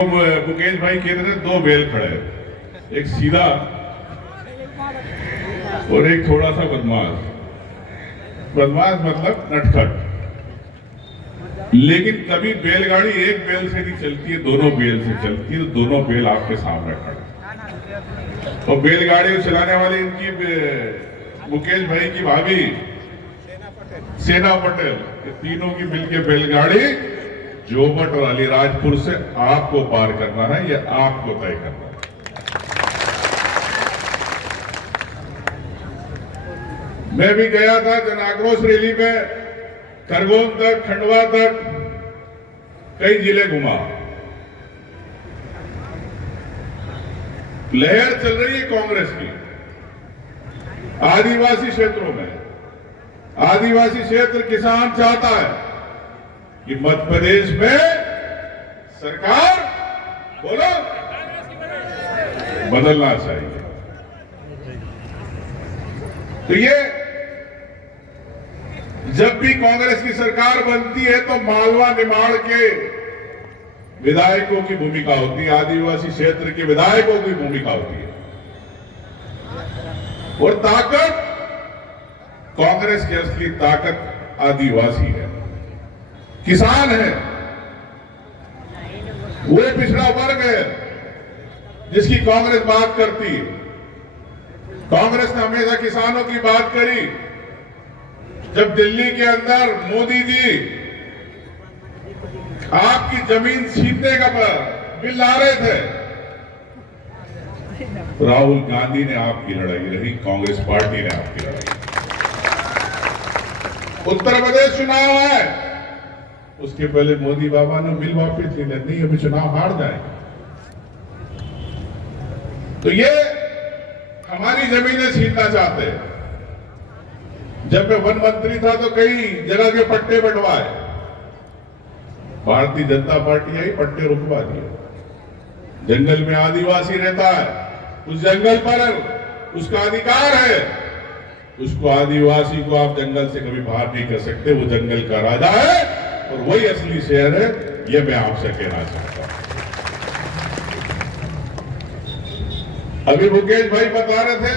मुकेश भाई कह रहे थे दो बैल खड़े हैं, एक सीधा और एक थोड़ा सा बदमाश। बदमाश मतलब नटखट। लेकिन कभी बैलगाड़ी एक बैल से नहीं चलती है, दोनों बैल से चलती है। तो दोनों बैल आपके सामने खड़े और बैलगाड़ी को चलाने वाली इनकी मुकेश भाई की भाभी सेना पटेल, ये तीनों की मिलकर बैलगाड़ी जोबट और अलीराजपुर से आपको पार करना है, यह आपको तय करना है। मैं भी गया था जन आक्रोश रैली में, खरगोन तक, खंडवा तक, कई जिले घुमा। लहर चल रही है कांग्रेस की आदिवासी क्षेत्रों में। आदिवासी क्षेत्र किसान चाहता है कि मध्य प्रदेश में सरकार बोलो बदलना चाहिए। तो ये जब भी कांग्रेस की सरकार बनती है तो मालवा निमाड़ के विधायकों की भूमिका होती है, आदिवासी क्षेत्र के विधायकों की भूमिका होती है। और ताकत, कांग्रेस की असली ताकत आदिवासी है, किसान है, वो पिछड़ा वर्ग है जिसकी कांग्रेस बात करती है। कांग्रेस ने हमेशा किसानों की बात करी। जब दिल्ली के अंदर मोदी जी आपकी जमीन छीनने का बिल ला रहे थे, राहुल गांधी ने आपकी लड़ाई लड़ी, कांग्रेस पार्टी ने आपकी लड़ाई। उत्तर प्रदेश चुनाव है, उसके पहले मोदी बाबा ने बिल वापस ले लिया, नहीं अभी चुनाव हार जाएगा। तो ये हमारी जमीनें छीनना चाहते हैं। जब मैं वन मंत्री था तो कई जगह के पट्टे बंटवाए, भारतीय जनता पार्टी आई, पट्टे रुकवा दिए। जंगल में आदिवासी रहता है, उस जंगल पर उसका अधिकार है, उसको आदिवासी को आप जंगल से कभी बाहर नहीं कर सकते। वो जंगल का राजा है और वही असली शेर है, ये मैं आपसे कहना चाहता हूं। अभी मुकेश भाई बता रहे थे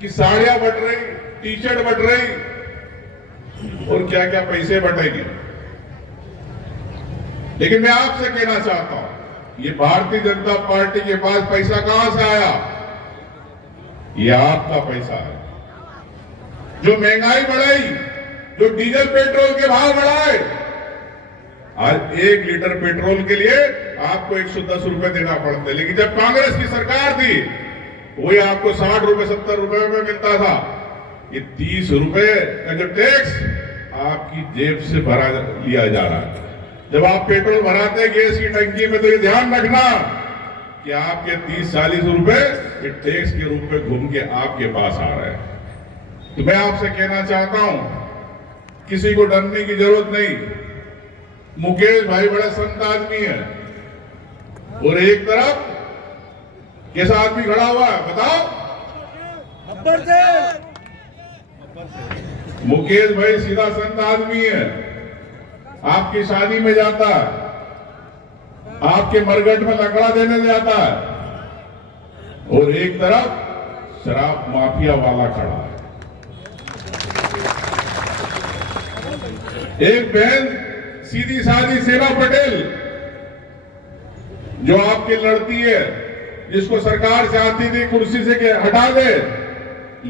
कि साड़ियां बट रही, टी शर्ट बट रही और क्या क्या पैसे बटेंगे। लेकिन मैं आपसे कहना चाहता हूं, ये भारतीय जनता पार्टी के पास पैसा कहां से आया? ये आपका पैसा है। जो महंगाई बढ़ाई, जो डीजल पेट्रोल के भाव बढ़ाए, आज 1 लीटर पेट्रोल के लिए आपको 110 रुपए देना पड़ता है। लेकिन जब कांग्रेस की सरकार थी, वही आपको 60 रुपए 70 रुपए में मिलता था। ये 30 रुपए का जो टैक्स आपकी जेब से भरा लिया जा रहा है। जब आप पेट्रोल भराते गैस की टंकी में, तो ये ध्यान रखना कि आपके 30-40 रुपए ये टैक्स के रूप में घूम के आपके पास आ रहे हैं। तो मैं आपसे कहना चाहता हूं, किसी को डरने की जरूरत नहीं। मुकेश भाई बड़ा संत आदमी है और एक तरफ कैसा आदमी खड़ा हुआ है बताओ? मुकेश भाई सीधा संत आदमी है। आपकी शादी में जाता है, आपके मरघट में लकड़ा देने जाता है, और एक तरफ शराब माफिया वाला खड़ा है। एक बहन सीधी सादी सेना पटेल जो आपकी लड़ती है, जिसको सरकार चाहती थी कुर्सी से हटा दे,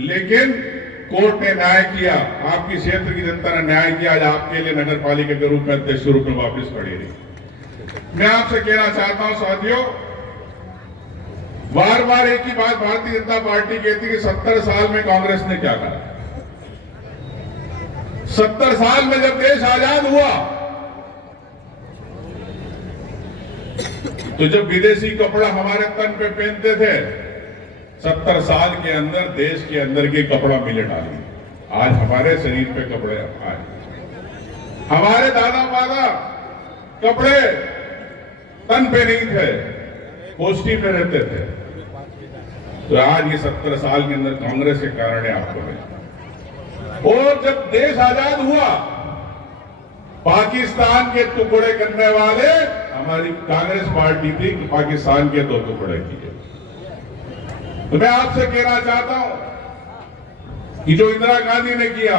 लेकिन कोर्ट ने न्याय किया, आपकी क्षेत्र की जनता ने न्याय किया, आज आपके लिए नगर पालिका के रूप में अध्यक्ष रूप में वापस खड़ी रही। मैं आपसे कहना चाहता हूं साथियों, बार बार एक ही बात भारतीय जनता पार्टी कहती है कि 70 साल में कांग्रेस ने क्या करा। 70 साल में जब देश आजाद हुआ तो जब विदेशी कपड़ा हमारे तन पे पहनते थे, 70 साल के अंदर देश के अंदर के कपड़ा मिले डाले। आज हमारे शरीर पे कपड़े आए। हमारे दादा बाबा कपड़े तन पे नहीं थे, कोष्ठी पे रहते थे। तो आज ये 70 साल के अंदर कांग्रेस के कारण है आपको मिला। और जब देश आजाद हुआ, पाकिस्तान के टुकड़े करने वाले हमारी कांग्रेस पार्टी थी कि पाकिस्तान के दो टुकड़े किए। तो मैं आपसे कहना चाहता हूं कि जो इंदिरा गांधी ने किया,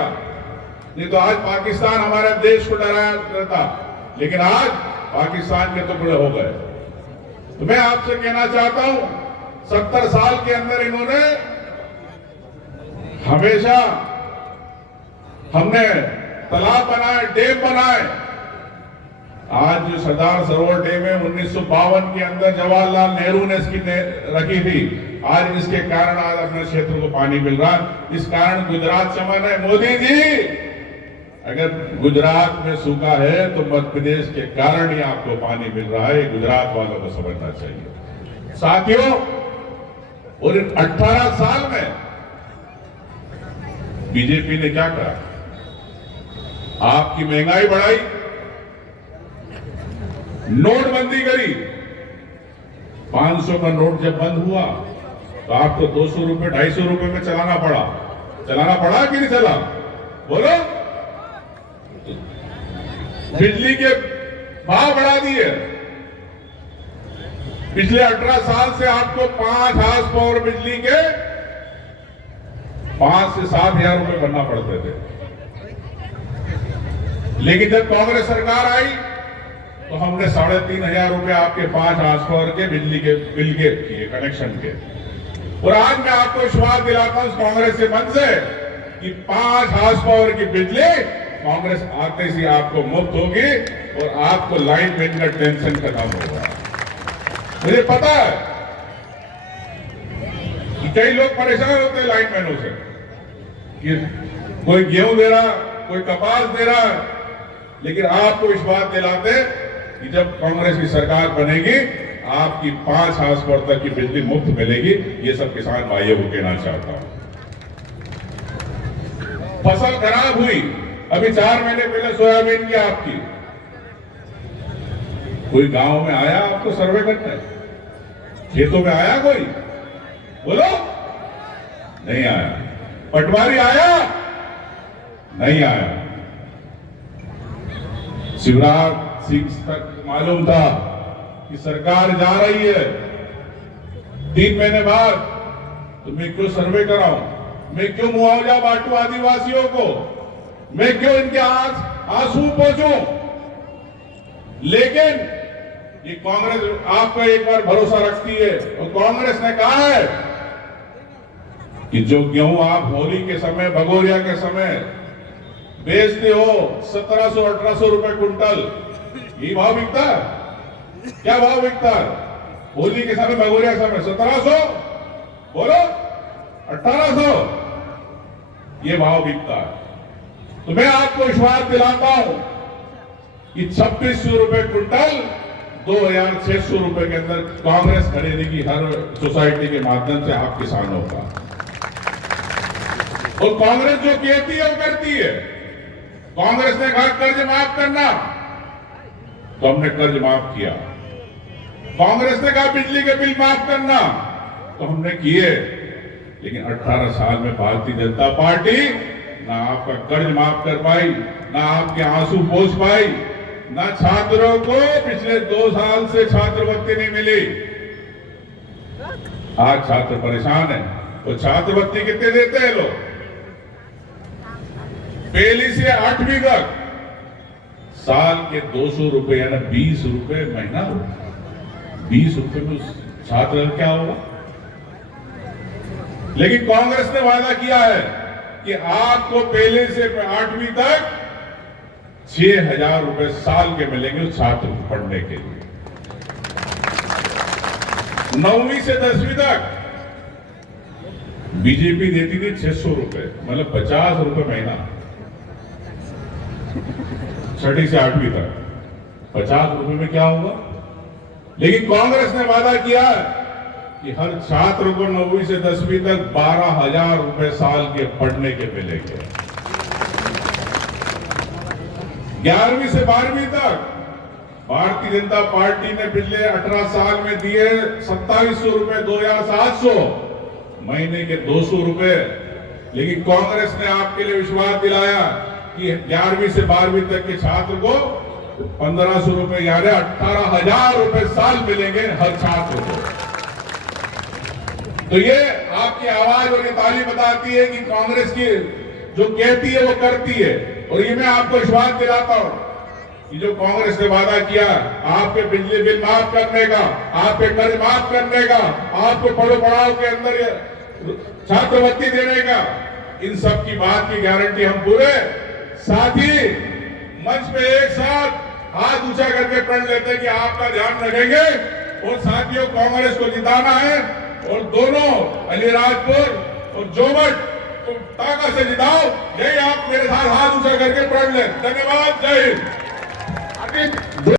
नहीं तो आज पाकिस्तान हमारे देश को डराया करता, लेकिन आज पाकिस्तान के टुकड़े हो गए। तो मैं आपसे कहना चाहता हूं 70 साल के अंदर इन्होंने हमेशा, हमने तालाब बनाए, डैम बनाए। आज जो सरदार सरोवर डैम है 1952 के अंदर जवाहरलाल नेहरू ने इसकी रखी थी। आज इसके कारण आज अपने क्षेत्र को पानी मिल रहा है। इस कारण गुजरात चमन है। मोदी जी, अगर गुजरात में सूखा है तो मध्य प्रदेश के कारण ही आपको पानी मिल रहा है। गुजरात वालों को समझना चाहिए। साथियों, और 18 साल में बीजेपी ने क्या करा? आपकी महंगाई बढ़ाई, नोटबंदी करी। 500 का नोट जब बंद हुआ तो आपको 200 रुपए 250 रुपए में चलाना पड़ा कि नहीं चला? बोलो। बिजली के भाव बढ़ा दिए। पिछले 18 साल से आपको 5 हाउस पावर बिजली के 5 से 7 हजार रुपए भरना पड़ते थे। लेकिन जब कांग्रेस सरकार आई तो हमने 3,500 रुपए आपके 5 हाउस पावर के बिजली के बिल के किए, कनेक्शन के। और आज मैं आपको विश्वास दिलाता हूं कांग्रेस के मन से कि 5 हाउस पावर की बिजली कांग्रेस आते ही आपको मुफ्त होगी और आपको लाइन मैन का टेंशन खत्म होगा। मुझे पता है कि कई लोग परेशान होते हैं लाइन मैनों से कि कोई गेहूं दे रहा, कोई कपास दे रहा, लेकिन आपको इस बात दिलाते कि जब कांग्रेस की सरकार बनेगी आपकी 5 हाउस पावर तक की बिजली मुफ्त मिलेगी। ये सब किसान भाइयों को कहना चाहता हूं। फसल खराब हुई, अभी 4 महीने पहले सोयाबीन की आपकी, कोई गांव में आया आपको सर्वे करने? खेतों में आया कोई? बोलो। नहीं आया। पटवारी आया? नहीं आया। शिवराज सिंह तक मालूम था कि सरकार जा रही है, 3 महीने बाद तो मैं क्यों सर्वे कराऊं? मैं क्यों मुआवजा बांटूं आदिवासियों को? मैं क्यों इनके आंसू पोंछूं? लेकिन ये कांग्रेस आप पे एक बार भरोसा रखती है और कांग्रेस ने कहा है कि जो गेहूं आप होली के समय, भगोरिया के समय बेचते हो 1700-1800 रुपए कुंटल, ये भाव बिकता है? क्या भाव बिकता है? होली के समय, भगोरिया के समय 1700, बोलो 1800, ये भाव बिकता है। तो मैं आपको विश्वास दिलाता हूं कि 2600 रुपए कुंटल 2,600 रुपए के अंदर कांग्रेस खरीदेगी हर सोसाइटी के माध्यम से आप किसानों का। और कांग्रेस जो कहती है वो करती है। कांग्रेस ने कहा कर्ज माफ करना, तो हमने कर्ज माफ किया। कांग्रेस ने कहा बिजली के बिल माफ करना, तो हमने किए। लेकिन 18 साल में भारतीय जनता पार्टी ना आपका कर्ज माफ कर पाई, ना आपके आंसू पोंछ पाई, ना छात्रों को पिछले 2 साल से छात्रवृत्ति नहीं मिली। आज छात्र परेशान है। तो छात्रवृत्ति कितने देते हैं लोग? पहली से 8वीं तक साल के 200 रुपए यानी 20 रुपए महीना। 20 रुपए में छात्र क्या होगा? लेकिन कांग्रेस ने वादा किया है कि आपको पहले से 8वीं तक 6,000 रुपए साल के मिलेंगे छात्र को पढ़ने के लिए। 9वीं से 10वीं तक बीजेपी देती थी 600 रुपए, मतलब 50 रुपए महीना। 6ठी से 8वीं तक 50 रुपए में क्या होगा? लेकिन कांग्रेस ने वादा किया कि हर छात्र को 9वीं से 10वीं तक 12,000 रुपए साल के पढ़ने के मिलेंगे। 11वीं से 12वीं तक भारतीय जनता पार्टी ने पिछले 18 साल में दिए 2700 रुपए, 2,700 महीने के 200 रुपए। लेकिन कांग्रेस ने आपके लिए विश्वास दिलाया कि 11वीं से 12वीं तक के छात्र को 1500 रुपए यानी 18,000 रुपए साल मिलेंगे हर छात्र को। तो ये आपकी आवाज और ये ताली बताती है कि कांग्रेस की जो कहती है वो करती है। और ये मैं आपको विश्वास दिलाता हूं कि जो कांग्रेस ने वादा किया आपके बिजली बिल माफ करने का, आपके कर्ज माफ करने का, आपको पढ़ो पढ़ाओ के अंदर छात्रवृत्ति देने का, इन सब की बात की गारंटी हम पूरे साथ ही मंच पे एक साथ हाथ ऊंचा करके प्रण लेते हैं कि आपका ध्यान रखेंगे। और साथियों, कांग्रेस को जिताना है और दोनों अलीराजपुर और जोमट को ताकत से जिताओ। यही आप मेरे साथ हाथ ऊंचा करके प्रण लें। धन्यवाद। जय हिंद।